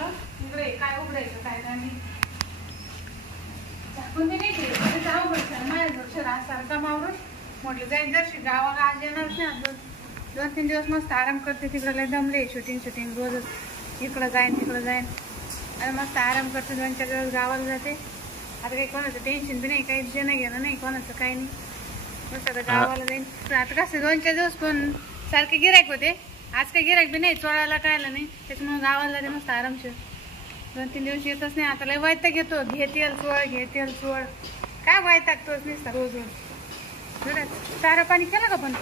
आपलं इकडे काय उघडायचं काय काय नाही झाकून नाही केलं जावं पडतं माझ्या सारखा मावरून म्हटलं जाईल जर गावाला आज येणारच नाही आज 2-3 दिवस मस्त आराम करते तिकडे लय दमले शूटिंग रोजच इकडं जाईन तिकडं जाईन आणि मस्त आराम करते 2-4 दिवस गावाला जाते आता काही कोणाचं टेन्शन बी नाही काही देणं घेणं नाही कोणाचं काही नाही मस्त आता गावाला जाईन आता कसं 2-4 दिवस पण सारखे गिरायक होते आज काही गिरायक बी नाही चोळायला कायला नाही त्याच्यामुळे गावाला जाते मस्त आरामशीर 2-3 दिवस येतच नाही आता लय वैताग घेतो घेतेल चोळ काय वैतागतोच नुसता रोज चारा पाणी केलं का पण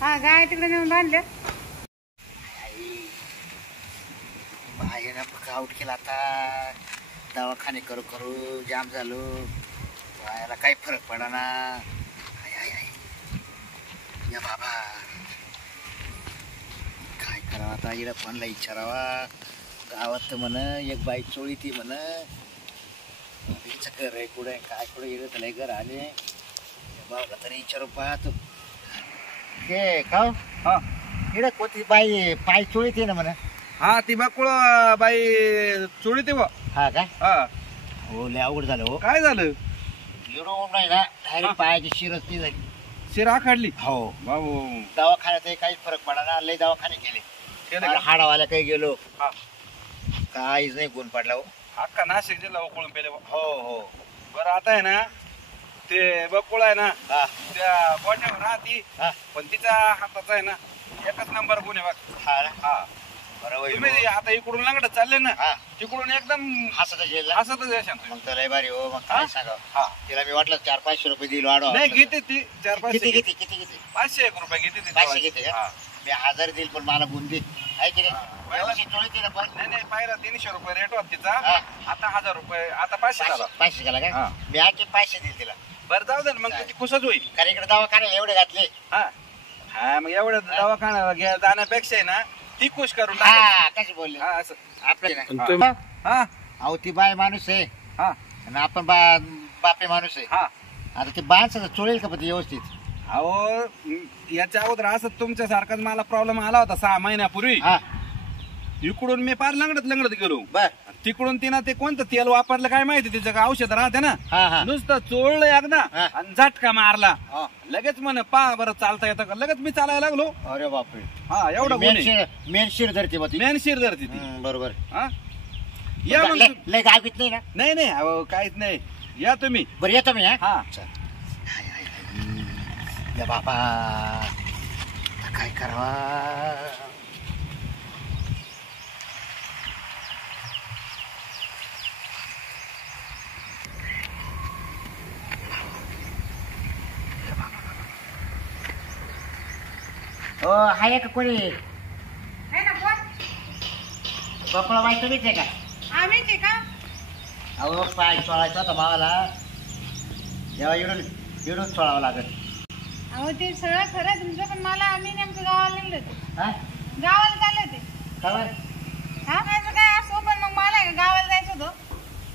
हा गाय तिकडे नेऊन बांधल्या आउट केला आता दवाखाने करू करू जाम झालो याला काही फरक पडा ना या बाबा काय करावं आता इकडं फोनला विचारावा गावात तर म्हण एक बाई चोळी ती म्हण तिचं घर आहे कुठे काय कुठे इकडं त्याला घर आले बाबा तरी विचारू पाहतो हे का हा इकडं कोणती बाई पाय चोळी ती ना म्हणा हा ती बकुळ बाई चोळी ते बा हा का हा हो लय अवघड झालं हो काय झालं एवढं नाही ना डायरेक्ट पायाची शिरच ती झाली शिरा काढली हो बाबू दवाखान्यात काहीच फरक पडा ना लय दवाखाने केले हाडावाल्या काही गेलो हा काहीच नाही गुण पडला हो अख्खा नाशिक जिल्हा उकळून पेले बा. हो हो बरं आता आहे ना ते बकुळ आहे ना हा त्या गोट्यावर राहती हा पण तिच्या हाताचा आहे ना एकच नंबर गुण आहे बघ हा ना हा बरोबर तुम्ही आता इकडून लंगडत चालले ना हा तिकडून एकदम असं तर हसतच येशाल तुम्ही. मग तर लय भारी हो मग काय सांगा हा तिला मी वाटलं 400-500 रुपये दिल वाढवा नाही घेते ती 4-5 किती किती किती किती 500 रुपये घेते ती 500 घेते का हा. मी 1000 दिल पण मला गुण दे आहे की नाही व्यवस्थित चोळी ती ना पण नाही पायरा 300 रुपये रेट होता तिचा हा. आता 1000 रुपये आता 500 झाला 500 गेला का हा. मी आजचे 500 दिल तिला बरं जाऊ दे ना मग ती खुशच होईल कारण इकडे दवाखाने एवढे घातले हा हा मग एवढं दवाखाना जाण्यापेक्षा आहे ना ती खुश करून टाकायची. हा कशी बोलले हा असं आपल्या हा अहो ती बाय माणूस आहे हा आणि आपण बापे माणूस आहे हा आता ते बांधचं चोळेल का पण ते व्यवस्थित अहो याच्या अगोदर असं तुमच्यासारखाच मला प्रॉब्लेम आला होता 6 महिन्यापूर्वी हा इकडून मी पार लंगडत गेलो बर तिकडून तिनं ते कोणतं तेल वापरलं काय माहिती तिचं का औषध राहते ना हा हा नुसतं चोळलं एकदा हा. आणि झटका मारला हा. लगेच म्हण पा बरं चालता येतं का लगेच मी चालायला लागलो अरे बापरे हा एवढं मेन शिर धरते बा ती मेन शिर धरती ती बरोबर हा या मग लय गावीत नाही ना नाही अहो काहीच नाही या तुम्ही बरं येतो मी हा हा या बाबा आता काय करावा हो आहे का कोणी आहे ना कोण बकुळा बाई तुम्हीच आहे का आम्हीच आहे का अहो पाय चोळायचा होता मावाला जेव्हा इडून चोळावं लागत अहो ते सगळं खरं आहे तुमचं पण मला आम्ही नेमकं गावाला निघलो होते हा गावाला चालले होते खबर हा माझं काय असो पण मग मला आहे का गावाला जायचं होतं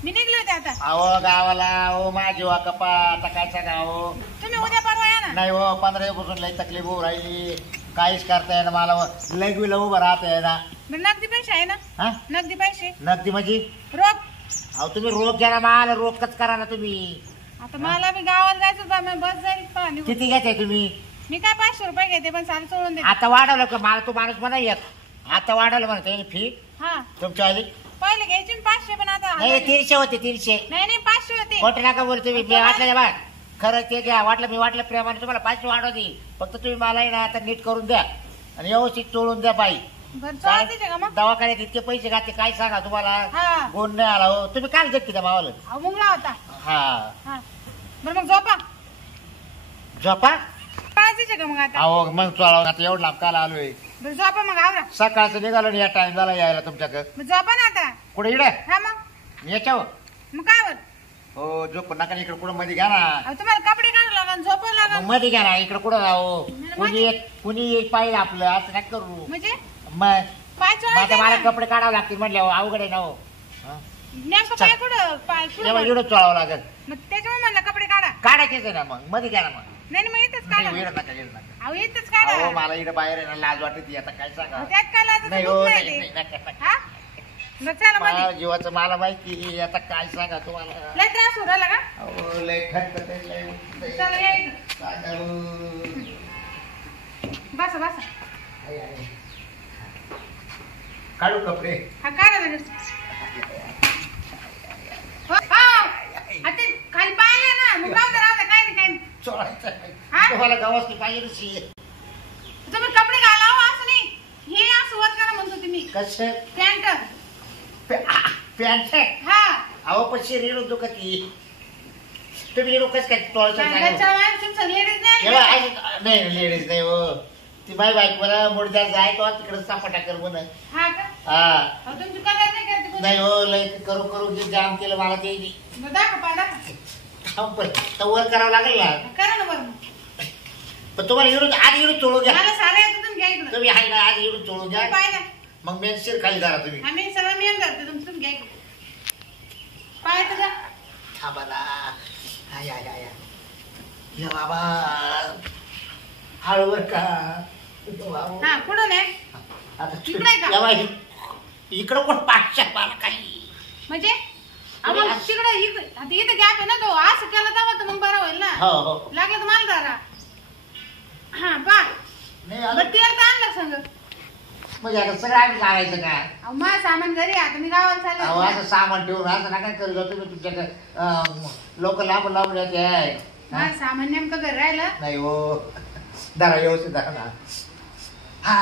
मी निघले होते आता अहो गावाला हो माझी वा कपा आता काय सांगा हो तुम्ही उद्या परवा या ना नाही हो 15 दिवसापासून लई तकलीफ होऊ राहिली काहीच करता येईना मला लग बी उभं राहता येईना बरं नगदी पैसे आहे ना हा नगदी पैसे नगदी म्हणजे रोख अहो तुम्ही रोग घ्या ना मला रोगच करा ना तुम्ही आता मला बी गावाला जायचं होतं मी बस जाईल पाणी किती घ्यायचंय तुम्ही मी काय 500 रुपये घेते पण साल सोडून देते आता वाढवलं का मला तो माणूस म्हणा येत आता वाढवलं म्हणत फी हा तुमच्या आली पहिले घ्यायची 500 पण आता नाही 300 होते 300 नाही 500 होते खोटं नका बोल तुम्ही मी वाटलं बा खरं ते घ्या मी वाटलं प्रेमाने तुम्हाला 500 वाढव दे फक्त तुम्ही मला ना आता नीट करून द्या आणि व्यवस्थित चोळून द्या बाई बरं चालते का मग दवाखान्यात इतके पैसे घातले काय सांगा तुम्हाला हा गुण नाही आला हो तुम्ही काल जगती त्या भावाला अहो मुंगला होता हा हा बरं मग झोपा झोपा पाहायचे का मग आता अहो मग चोळावं आता एवढं लांब काल आलोय बरं झोपा मग आवरा सकाळचं निघालो ना या टाइम झाला यायला तुमच्याकडे मग झोपा ना आता कुठे इकडे हा मग याच्यावर मग काय वर हो झोप नका इकडे कुठं मध्ये घ्या ना अहो तुम्हाला कपडे काढावं लागेल झोपावं मग लागेल मध्ये घ्या ना इकडे कुठं राहू कुणी एक पाहिजे आपलं असं नाही करू म्हणजे मग पाय आता चोळायचे मला ना. कपडे काढावं लागतील म्हटल्यावर अवघड आहे ना हो नेमकं पाय कुठं पाय तेव्हा कुठं इकडं चोळावं लागेल मग त्याच्यामुळे म्हणलं कपडे काढा काढायचेच आहे ना मग मध्ये घ्या ना मग नाही मग इथंच काढा नाही, इकडं नका इकडं नका अहो इथंच अहो काढा मला इकडे बाहेर आहे ना लाज वाटते आता काय सांगा त्यात काय लाजायचं नाही दुःख हो नाही नाही ते. नाही, नका, नका. हा बरं, चला मध्ये. मला जीवाचं मला माहिती आता काय सांगा तुम्हाला. लय त्रास होऊ राहिला का? अहो, लय थंड लय उष्ण. चला या इथं. काय करू? बसा बसा. आई, आई. काढू कपडे. हा काढा लगेच. हो, आता खाली पाहिलं ना मग राहू दे काय नाही काय नाही. चोळायचं हा? तुम्हाला गावाची पाहिजे. तुम्ही कपडे घाला हो, असं नाही. हे असं वर करा म्हणतो तुम्ही. कसं पॅन्ट. पॅन्ट हा अहो पण शरीर दुखती. तुम्ही लोकच काय पॅन्टच्या बाहेर तुमचं लेडीज नाही लेडीज नाही हो. ती बाई बाईक मला मोडद्या जाय तो तिकडे सापाटा कर म्हण. हा का? हा अहो, तुमची कलर नाही करते कोणी? नाही हो लय करू करू जे जाम केलं मला ते मग दाखव पाय दाखव. वर करावं लागेल ना. करा ना बरं. पण तुम्हाला इकडून आधी इकडून चोळून घ्या. मला सारा येतं तुम्ही घ्या इकडं. तुम्ही आहे ना आधी इकडून चोळून घ्या. पाहिलं मग मेन शिर खाली धरा तुम्ही. आम्ही सगळं मिळून करते तुमचं तुम्ही घ्या इकडं. पाय तुझा थांबा ना. आय आय आय या बाबा हळूवर का. हा कुठून आहे आता इकडे आहे का? या बाई, इकडं कोण पाठच्या मला काही म्हणजे मग तिकडे इकडे आता इथं गॅप आहे ना तो असं केलं तर मग बरं होईल ना. हो हो लागलं तर मला धरा. हा पा नाही बरं तेल तर आणलं संग. म्हणजे आता सगळं आम्ही लावायचं का. अहो माझं सामान घरी आहे, आता मी गावाला अहो चालले. असं सामान ठेवून असं नका करू जाऊ तुम्ही तुमच्याकडे लोक लांब लांब येते आहे. माझं सामान नेमकं घरी राहिलं. नाही हो धरा व्यवस्थित धरा ना. हा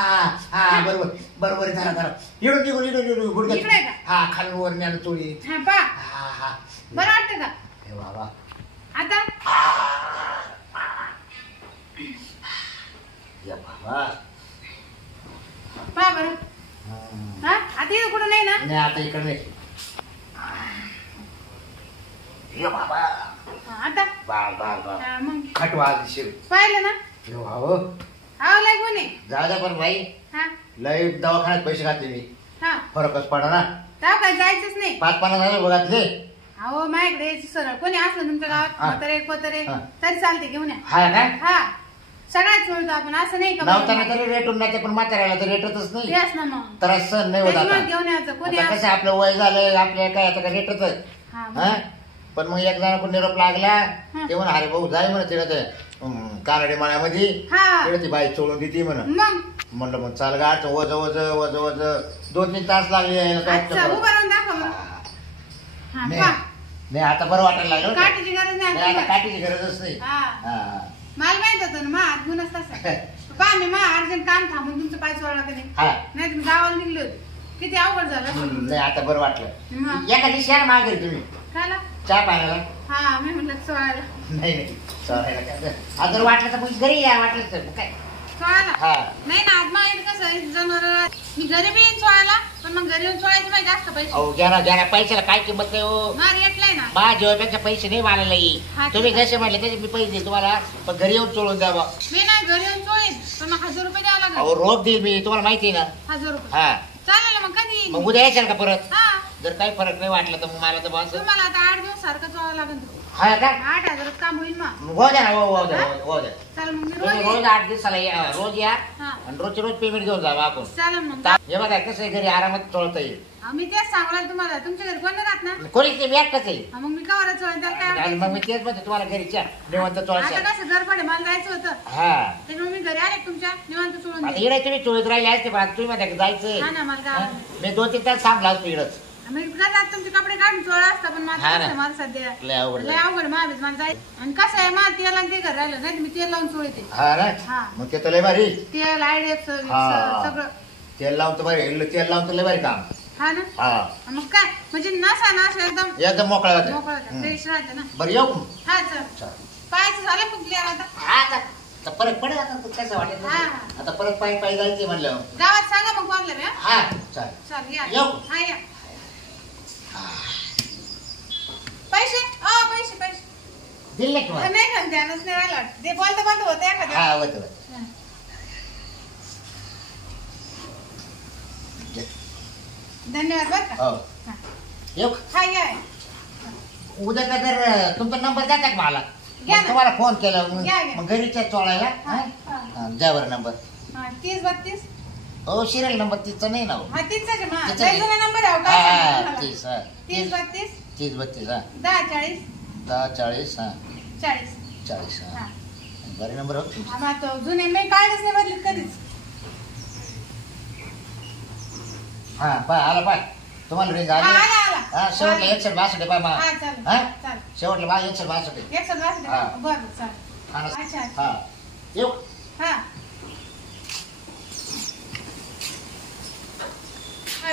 हा बरोबर बरोबर आहे, धरा धरा. इडून निघून इडून इडून गुडघ्या. इकडे आहे का? हा खालून वर न्यानं चोळी. हा पा हा हा बरं वाटतं का हे बाबा आता? या बाबा पा बरं. हा आता इथं कुठं नाही ना? नाही आता इकडे नाही. ये बाबा हा, आता बाळ बाळ बाळ हा, मग खटवा दिसेल. पाहिलं ना? हे बाबा अहो लय कोणी? जाऊ द्या पण भाई हा लय दवाखान्यात पैसे घातले मी. हा फरकच पडा ना. तेव्हा काय जायचंच नाही. 5-50 हजार घातले. अहो माझ्याकडे यायचं सरळ कोणी असलं तुमच्या गावात हा. म्हातारे कोतरे हा. तरी चालते घेऊन या. हा ना हा सगळ्यात सोडतो आपण असं नाही का नव्हताना तरी रेटून नाही पण म्हाताऱ्याला तर रेटतच नाही. तेच ना मग तर सण नाही होत त्याच्यामुळे आता. घेऊन यायचं कोणी आता कसं आपलं वय झालंय आपल्याला काय आता काय रेटत हा, हा पण मग एक जण कोण निरोप लागला हा. ते म्हणा अरे भाऊ जाय म्हणा तिकडे कानडे माळ्यामध्ये हा तिकडे ती बाई चोळून देते म्हणा. मग म्हणलं मग चाल गाठ वज वज वज वज 2-3 तास लागले यायला. अच्छा उभं राहून दाखव मग. हा नाही पा नाही, आता बरं वाटायला लागलं बरं. काठीची गरज नाही नाही, आता आपल्याला. काठीची गरजच नाही. हा हा. मला माहित होतं ना मा हात गुणच तसा. पा मी मा अर्जंट काम थांबून तुमचं पाय सोडला का नाही? हा. नाही तुम्ही गावाला निघले होते. किती अवघड झालं. नाही आता बरं वाटलं. मग. एका दिवशी या मागे तुम्ही खाला चहा पाण्याला. हा मी म्हटलं सोडायला नाही नाही सोडायला काय. आता जर वाटलं तर मग घरी या वाटलं तर काय. सोडायला हा नाही ना आज माहिती कसं आहे जनावर मी घरी बी येईन सोडायला पण मग घरी येऊन सोडायचे माहिती जास्त पैसे. अहो ज्या पैशाला काय किंमत नाही हो. मार येतलाय ना माझ्या जेव्हापेक्षा पैसे नाही मला लई. हा, तुम्ही ठीक जसे म्हटले तसे मी पैसे देईल तुम्हाला पण घरी येऊन चोळून द्या बा. मी नाही घरी येऊन सोडीन पण मग 1000 रुपये द्यावं लागेल. अहो रोख देईल मी तुम्हाला माहिती आहे ना. 1000 रुपये हा चालेल ना मग कधी येईन? मग उद्या यायचं का परत. हा जर काही फरक नाही वाटला तर मग मला तर बस. तुम्हाला आता 8 दिवस सारखं चोळावं लागेल. हा का 8000 काम होईल मग. हो द्या ना हो द्या हो द्या. चालेल मग मी तुम्ही रोज रोज येईन. 8 दिवसाला या रोज या हा आणि रोजचे रोज पेमेंट घेऊन जावा आपण. चालेल मग हे बघा कसं आहे घरी आरामात चोळता येईल. मी तेच सांगणार तुम्हाला तुमच्या घरी कोण नाही राहत ना? कोणीच नाही मी एकटाच आहे. हा, मग मी कवर चोळेन त्याला काय आणि अडचण मग मी नाही. तेच म्हणते तुम्हाला घरीच्या निवंत आता चोळायचं. कसं घर पडे मला जायचं होतं हा त्याच्यामुळे मी घरी आले तुमच्या निवांत सोडून आता देईन. इकडे तुम्ही चोळीत राहिले असते पण आता तुम्ही म्हणता जायचंय. हा ना मला हा? गावाला मी 2-3 तास थांबला असतो इकडंच. मी घरात तुमचे कपडे काढून चोळा असता पण हा मला ना. कसं मला सध्या लय अवघड लय झालं. अवघड महाबीज मला जायचं आणि कसं आहे मला तेल आणि ते घर राहिलं नाही तर मी तेल लावून चोळते. हा ना हा. मग ते तर लय भारी. तेल आयडेक्स हा. सगळं तेल लावून तर भारी तेल लावून तर लय भारी काम. हा ना हा मग काय म्हणजे नसा ना असं एकदम एकदम मोकळा होता. मोकळं फ्रेश राहते ना. बरं येऊ का? हा चल चल. पाहायचं झालं मग क्लिअर आता हा आता परत पडेल आता कसं वाटेल हा. तसं. आता परत पायी जायचे म्हणलं. गावात सांगा मग प्रॉब्लेम आहे. हा चालेल. चल या येऊ. हा या पैसे पैसे पैसे दिले की मला. नाही खाल ध्यानच नाही राहिला ते बोलता बोलता होते एखाद्या. हा होतं होतं. हा. धन्यवाद बरं का. हो हा. येऊ का? हा या उद्या का तर तुमचा नंबर द्या का मला. घ्या मग ना. तुम्हाला फोन केला घ्या, घ्या. मग घरीच्या चोळायला हा, हा? हा. हा, द्या बरं नंबर. हा 30-32 हो सिरियल नंबर 30 नाही ना हो. हा तीसचा आहे मग. तीसचा आहे. जुना नंबर आहे हो, हा काय हा सांगू 30 तुम्हाला? हा 30 32 30 32 हा 10 40 10 40 हा 40. 40 हा हा बरे नंबर हो तुमचे. हा, मग तो जुने मी काढच नाही बदलीत कधीच. हा पाय आला पाय तुम्हाला रिंग हा, आली आला आला. हा शेवटला 162 पाय मा हा चालेल हा चालेल. शेवटला बा 162 एक सण वाजले हा. बरं चालेल. हा ना. अच्छा हा येऊ हा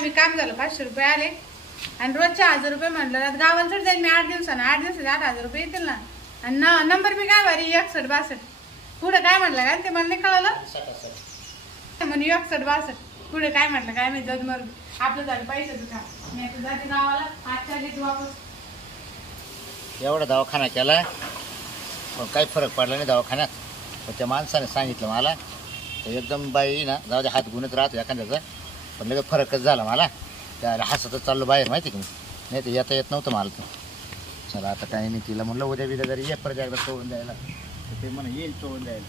मी काम झालं 500 रुपये आले आणि रोजचे 1000 रुपये म्हटलं आता गावाला चढ जाईल मी 8 दिवसानं 8 दिवसाचे 8000 रुपये येतील ना. आणि नंबर बी काय भारी 61 62 पुढे काय म्हटलं का ते मला नाही कळलं म्हणे 61 62 पुढे काय म्हटलं काय मी जग मर आपलं झालं पैशाचं काम मी आता जाते गावाला 8 येते वापस. एवढा दवाखाना केला पण काही फरक पडला नाही दवाखान्यात. पण त्या माणसाने सांगितलं मला तर एकदम बाई ना जाऊ दे हात गुणत राहतो एखाद्याचा पण लगेच फरकच झाला मला. त्याला हसतच चाललो बाहेर माहिती का मी नाही तर येता येत नव्हतं मला. तर चला आता काही नाही तिला म्हणलं उद्या बिद्या जरी ये परत एकदा चोळून द्यायला तर ते म्हणा येईल चोळून द्यायला.